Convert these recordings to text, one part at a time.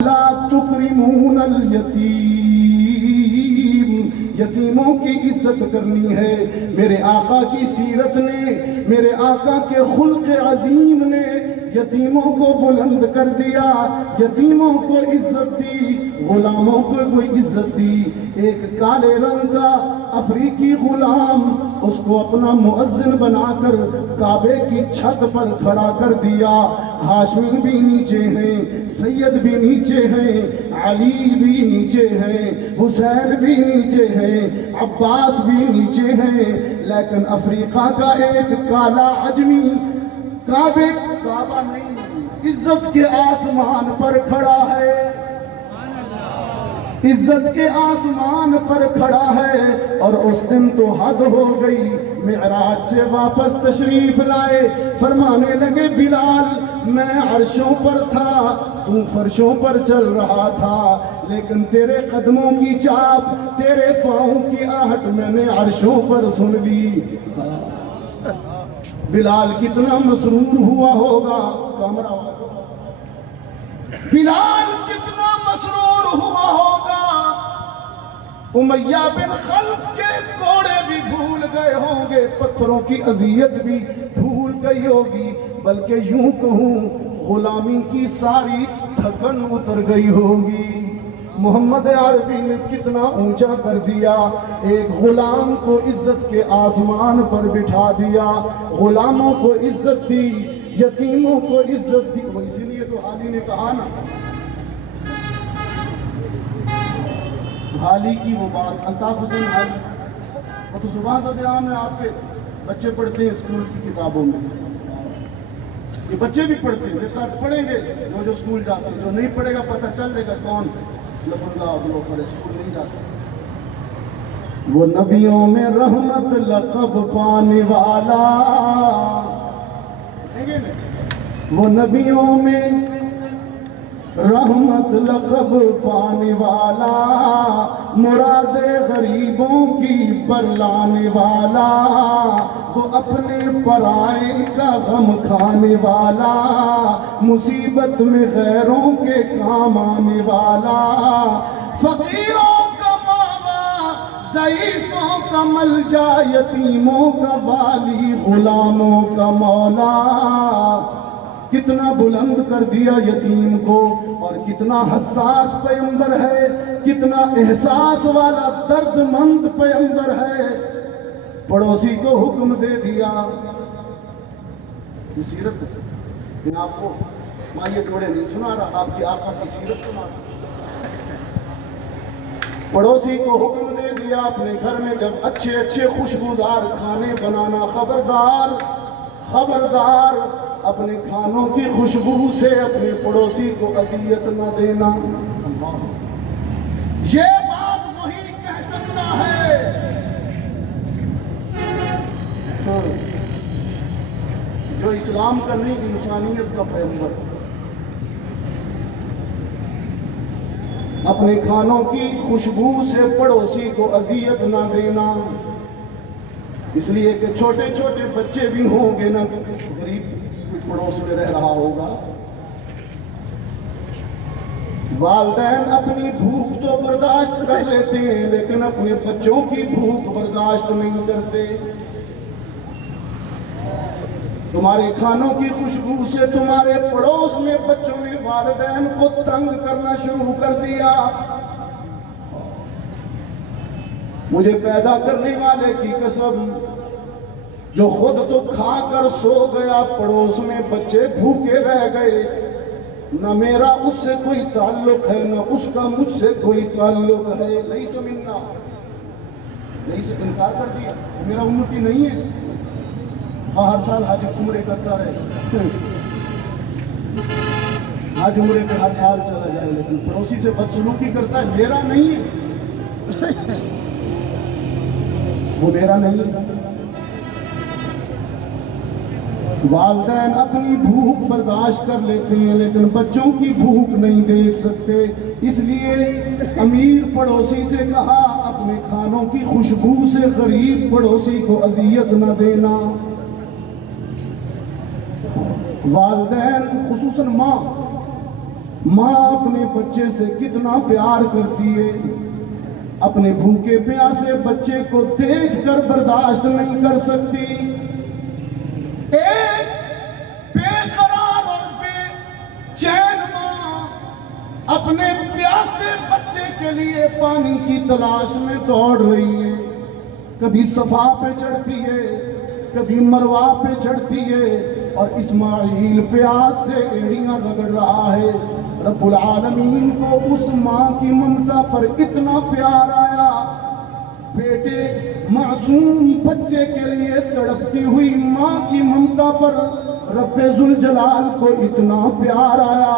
لا تکرمون الیتیم، یتیموں کی عزت کرنی ہے۔ میرے آقا کی سیرت نے، میرے آقا کے خلق عظیم نے یتیموں کو بلند کر دیا، یتیموں کو عزت دی، غلاموں کو کوئی عزت دی۔ ایک کالے رنگ کا افریقی غلام، اس کو اپنا مؤذن بنا کر کعبے کی چھت پر کھڑا کر دیا۔ ہاشمی بھی نیچے ہیں، سید بھی نیچے ہیں، علی بھی نیچے ہیں، حسین بھی نیچے ہیں، عباس بھی نیچے ہیں، لیکن افریقہ کا ایک کالا عجمی کعبہ نہیں، عزت کے آسمان پر کھڑا ہے، عزت کے آسمان پر کھڑا ہے۔ اور اس دن تو حد ہو گئی، معراج سے واپس تشریف لائے، فرمانے لگے بلال میں عرشوں پر تھا، تو فرشوں پر چل رہا تھا، لیکن تیرے قدموں کی چاپ، تیرے پاؤں کی آہٹ میں نے عرشوں پر سن لی۔ بلال کتنا مسرور ہوا ہوگا، کامرہ بلال کتنا مسرور ہوا ہوگا۔ امیہ بن خلف کے کوڑے بھی بھول گئے ہوں گے، پتھروں کی اذیت بھی بھول گئی ہوگی، بلکہ یوں کہوں غلامی کی ساری تھکن اتر گئی ہوگی۔ محمد عربی نے کتنا اونچا کر دیا، ایک غلام کو عزت کے آسمان پر بٹھا دیا، غلاموں کو عزت دی، یتیموں کو عزت دی۔ وہ اسی لیے تو حالی نے کہا نا، حالی کی وہ بات، الطاف حسین حالی، وہ تو زبان زد عام ہے، آپ کے بچے پڑھتے ہیں اسکول کی کتابوں میں، یہ بچے بھی پڑھتے ہیں، میرے ساتھ پڑھیں گے وہ جو اسکول جاتے ہیں، جو نہیں پڑھے گا پتہ چل جائے گا کون لفنگا لوگ پر اسکول نہیں جاتا۔ وہ نبیوں میں رحمت لقب پانے والا، وہ نبیوں میں رحمت لقب پانے والا، مراد غریبوں کی برلانے والا، وہ اپنے پرائے کا غم کھانے والا، مصیبت میں غیروں کے کام آنے والا، فقیروں کا ماوا، ضعیفوں کا ملجا، یتیموں کا والی، غلاموں کا مولا۔ کتنا بلند کر دیا یتیم کو، اور کتنا حساس پیغمبر ہے، کتنا احساس والا درد مند پیغمبر ہے۔ پڑوسی کو حکم دے دیا، یہ سیرت میں آپ کو مائیے ٹوڑے نہیں سنا رہا، آپ کی آقا کی سیرت سنا رہا۔ پڑوسی کو حکم دے دیا اپنے گھر میں جب اچھے اچھے خوشبودار کھانے بنانا، خبردار خبردار اپنے کھانوں کی خوشبو سے اپنے پڑوسی کو اذیت نہ دینا۔ یہ بات وہی کہہ سکتا ہے جو اسلام کا نہیں، انسانیت کا پیغمبر۔ اپنے کھانوں کی خوشبو سے پڑوسی کو اذیت نہ دینا، اس لیے کہ چھوٹے چھوٹے بچے بھی ہوں گے نا، غریب پڑوس میں رہ رہا ہوگا، والدین اپنی بھوک تو برداشت کر لیتے ہیں لیکن اپنے بچوں کی بھوک برداشت نہیں کرتے۔ تمہارے کھانوں کی خوشبو سے تمہارے پڑوس میں بچوں نے والدین کو تنگ کرنا شروع کر دیا۔ مجھے پیدا کرنے والے کی قسم، جو خود تو کھا کر سو گیا، پڑوس میں بچے بھوکے رہ گئے، نہ میرا اس سے کوئی تعلق ہے نہ اس کا مجھ سے کوئی تعلق ہے۔ نہیں سمجھنا، نہیں سے انکار کر دیا، میرا امتی نہیں ہے، ہر سال حج عمرے کرتا رہے، حج عمرے پہ ہر سال چلا جائے، لیکن پڑوسی سے بدسلوکی کرتا ہے، میرا نہیں ہے، وہ میرا نہیں ہے۔ والدین اپنی بھوک برداشت کر لیتے ہیں لیکن بچوں کی بھوک نہیں دیکھ سکتے، اس لیے امیر پڑوسی سے کہا اپنے کھانوں کی خوشبو سے غریب پڑوسی کو اذیت نہ دینا۔ والدین خصوصاً ماں اپنے بچے سے کتنا پیار کرتی ہے، اپنے بھوکے پیاسے بچے کو دیکھ کر برداشت نہیں کر سکتی۔ ایک بے قرار اور بے چین ماں اپنے پیاسے بچے کے لیے پانی کی تلاش میں دوڑ رہی ہے، کبھی صفا پہ چڑھتی ہے، کبھی مروہ پہ چڑھتی ہے، اور اسماعیل پیاس سے ایڑیاں رگڑ رہا ہے۔ رب العالمین کو اس ماں کی ممتا پر اتنا پیار آیا، بیٹے معصوم بچے کے لیے تڑپتی ہوئی ماں کی ممتا پر رب ذوالجلال کو اتنا پیار آیا،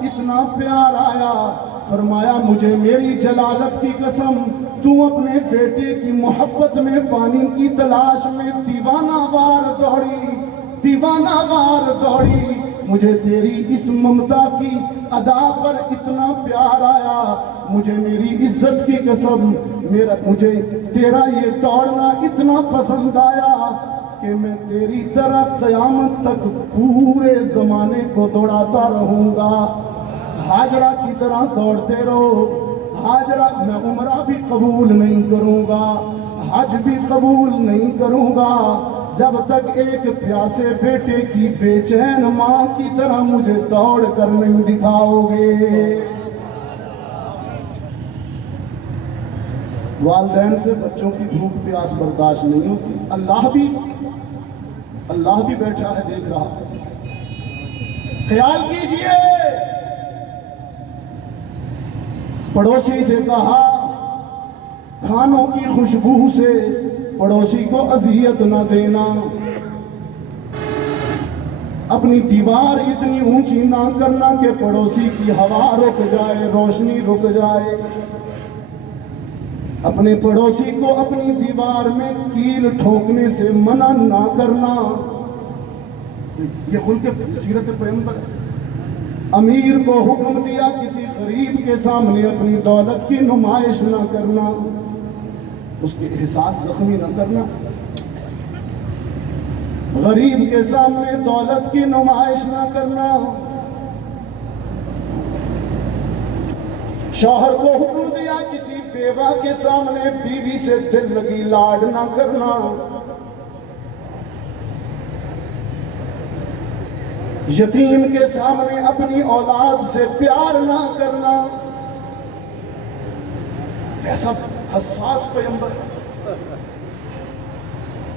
اتنا پیار آیا، فرمایا مجھے میری جلالت کی قسم، تو اپنے بیٹے کی محبت میں پانی کی تلاش میں دیوانہ وار دوڑی، دیوانہ وار دوڑی، مجھے تیری اس ممتا کی ادا پر اتنا پیار آیا، مجھے میری عزت کی قسم مجھے تیرا یہ دوڑنا اتنا پسند آیا کہ میں تیری طرح قیامت تک پورے زمانے کو دوڑاتا رہوں گا۔ ہاجرہ کی طرح دوڑتے رہو، ہاجرہ میں عمرہ بھی قبول نہیں کروں گا، حج بھی قبول نہیں کروں گا جب تک ایک پیاسے بیٹے کی بے چین ماں کی طرح مجھے دوڑ کر نہیں دکھاؤ گے۔ والدین سے بچوں کی بھوک پیاس برداشت نہیں ہوتی، اللہ بھی بیٹھا ہے دیکھ رہا ہے۔ خیال کیجئے، پڑوسی سے کہا کھانوں کی خوشبو سے پڑوسی کو اذیت نہ دینا، اپنی دیوار اتنی اونچی نہ کرنا کہ پڑوسی کی ہوا رک جائے، روشنی رک جائے، اپنے پڑوسی کو اپنی دیوار میں کیل ٹھوکنے سے منع نہ کرنا۔ یہ خلق سیرت پیغمبر ہے۔ امیر کو حکم دیا کسی غریب کے سامنے اپنی دولت کی نمائش نہ کرنا، اس کے احساس زخمی نہ کرنا، غریب کے سامنے دولت کی نمائش نہ کرنا۔ شوہر کو حکم دیا کسی بیوہ کے سامنے بیوی سے دل لگی لاڈ نہ کرنا، یتیم کے سامنے اپنی اولاد سے پیار نہ کرنا۔ ایسا حساس پیغمبر ہے۔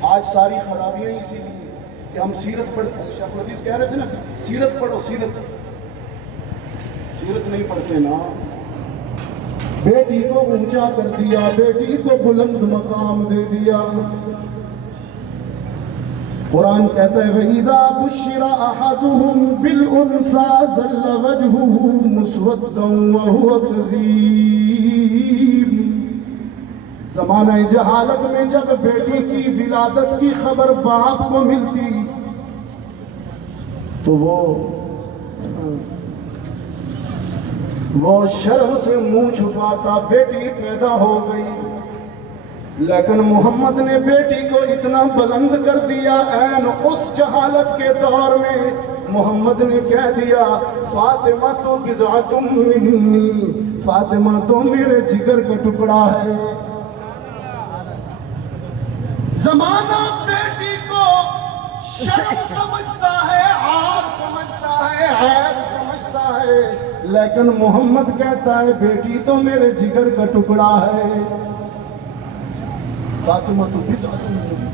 آج ساری خرابیاں اسی لیے کہ ہم سیرت پڑھتے ہیں۔ شیخ الحدیث کہہ رہے تھے نا سیرت پڑھو، سیرت نہیں پڑھتے نا۔ بیٹی کو اونچا کر دیا، بیٹی کو بلند مقام دے دیا۔ قرآن کہتا ہے وَإِذَا بُشِّرَ أَحَدُهُمْ بِالْأُنْثَىٰ ظَلَّ وَجْهُهُ مُسْوَدًّا وَهُوَ كَظِيمٌ۔ زمانہ جہالت میں جب بیٹی کی ولادت کی خبر باپ کو ملتی تو وہ شرم سے منہ چھپاتا، بیٹی پیدا ہو گئی۔ لیکن محمد نے بیٹی کو اتنا بلند کر دیا، عین اس جہالت کے دور میں محمد نے کہہ دیا فاطمہ تو بضعۃ منی، فاطمہ تو میرے جگر کا ٹکڑا ہے۔ زمانہ بیٹی کو شرم سمجھتا ہے، عار سمجھتا ہے، عیب سمجھتا ہے، لیکن محمد کہتا ہے بیٹی تو میرے جگر کا ٹکڑا ہے۔ فاطمہ تو بضعۃ منی۔